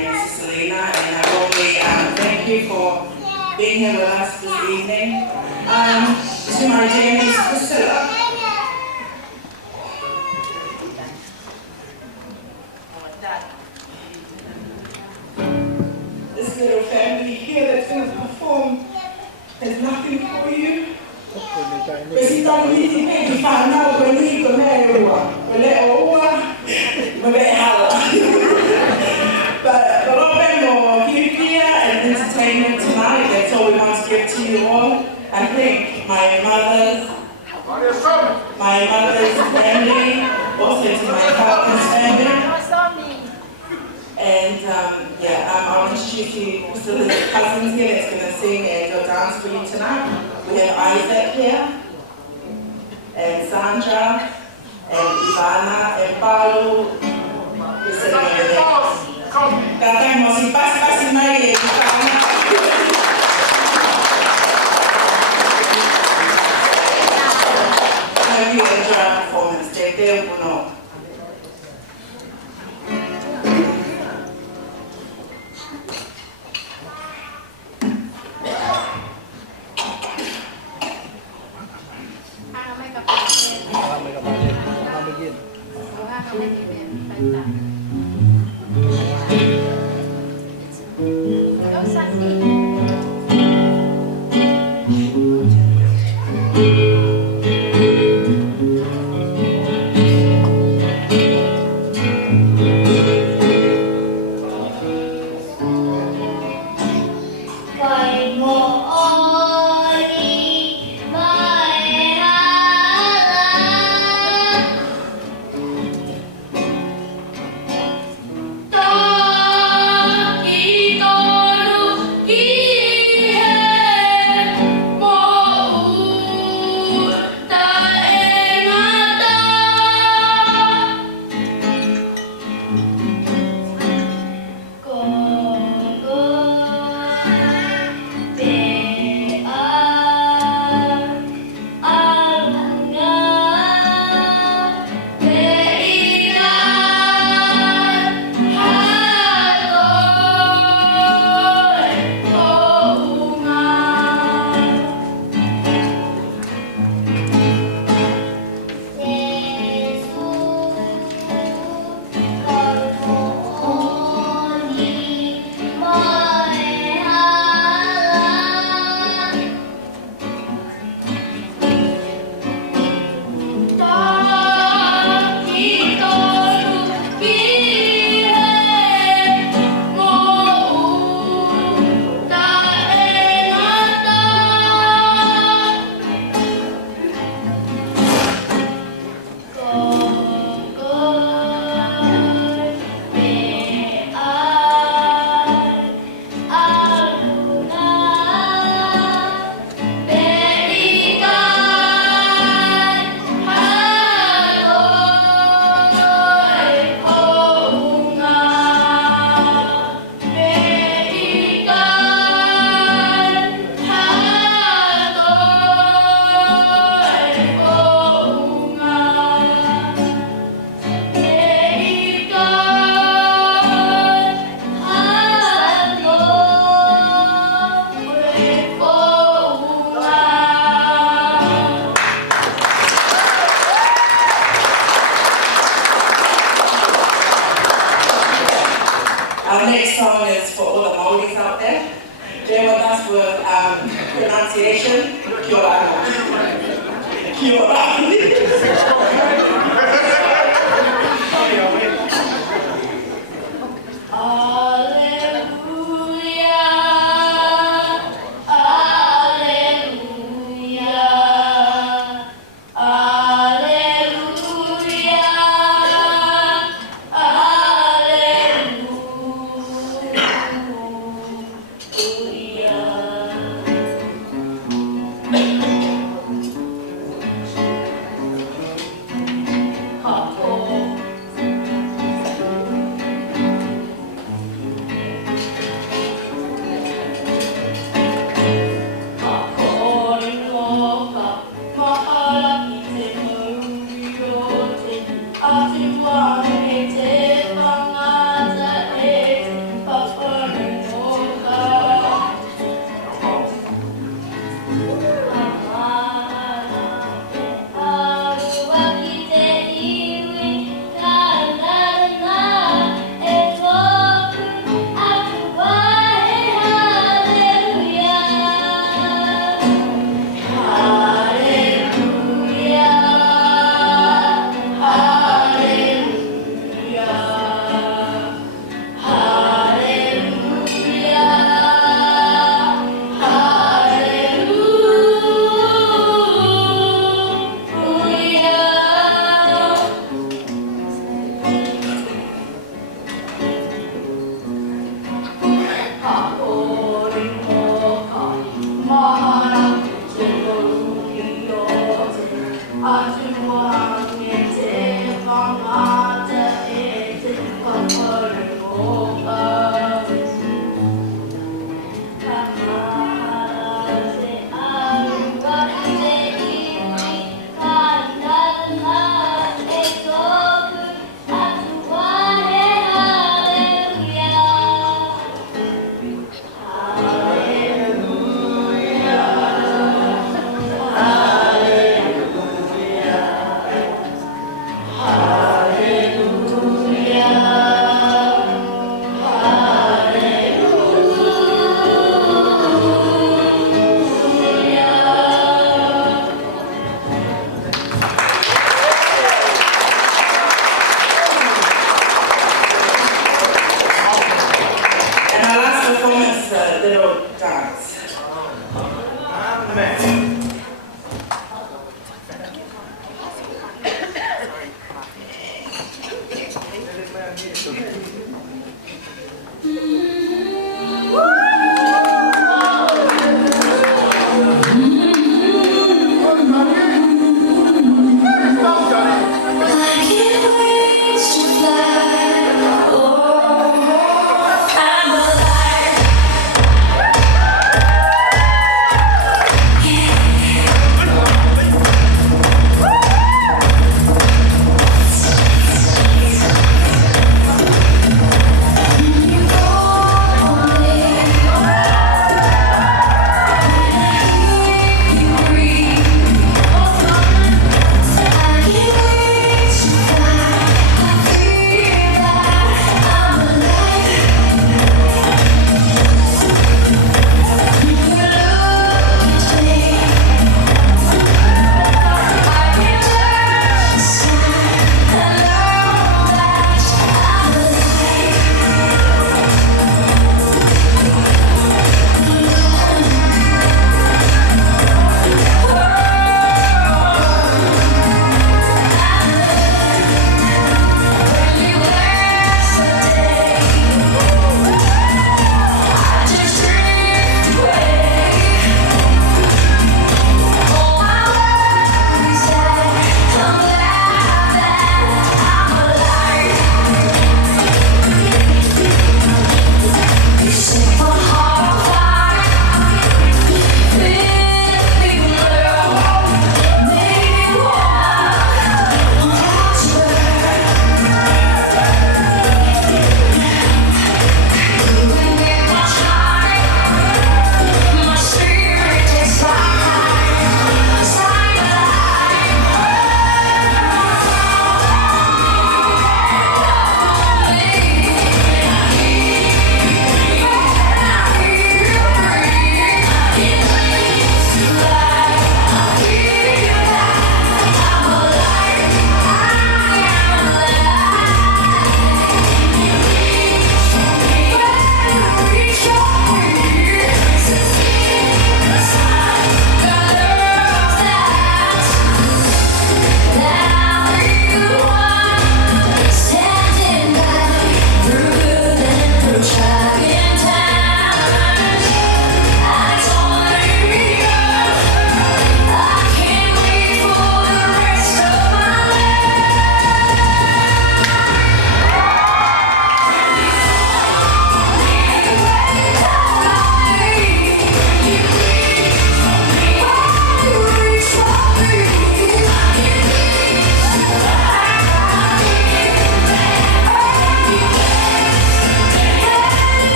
name is Selena, and I really thank you for being here with us this evening. To my dear niece Priscilla. This little family here that's going to perform has nothing for you. Because he don't need to make you find out when he can marry you. But let over, but let But Rob and here and entertainment tonight, that's all we want to give to you all. I think my mother's family, also to my father's family. And I want to introduce you to Priscilla's cousins here that's going to sing and go dance for you tonight. We have Isaac here, and Sandra, and Ivana, and Paulo. Who's sitting over there. Cantamos y paz y María, Ivana. I hope you enjoy our performance. They're there or not. Our next song is for all the Maoris out there. Bear with us with pronunciation. Kia ora. Kia ora. dance. Amen.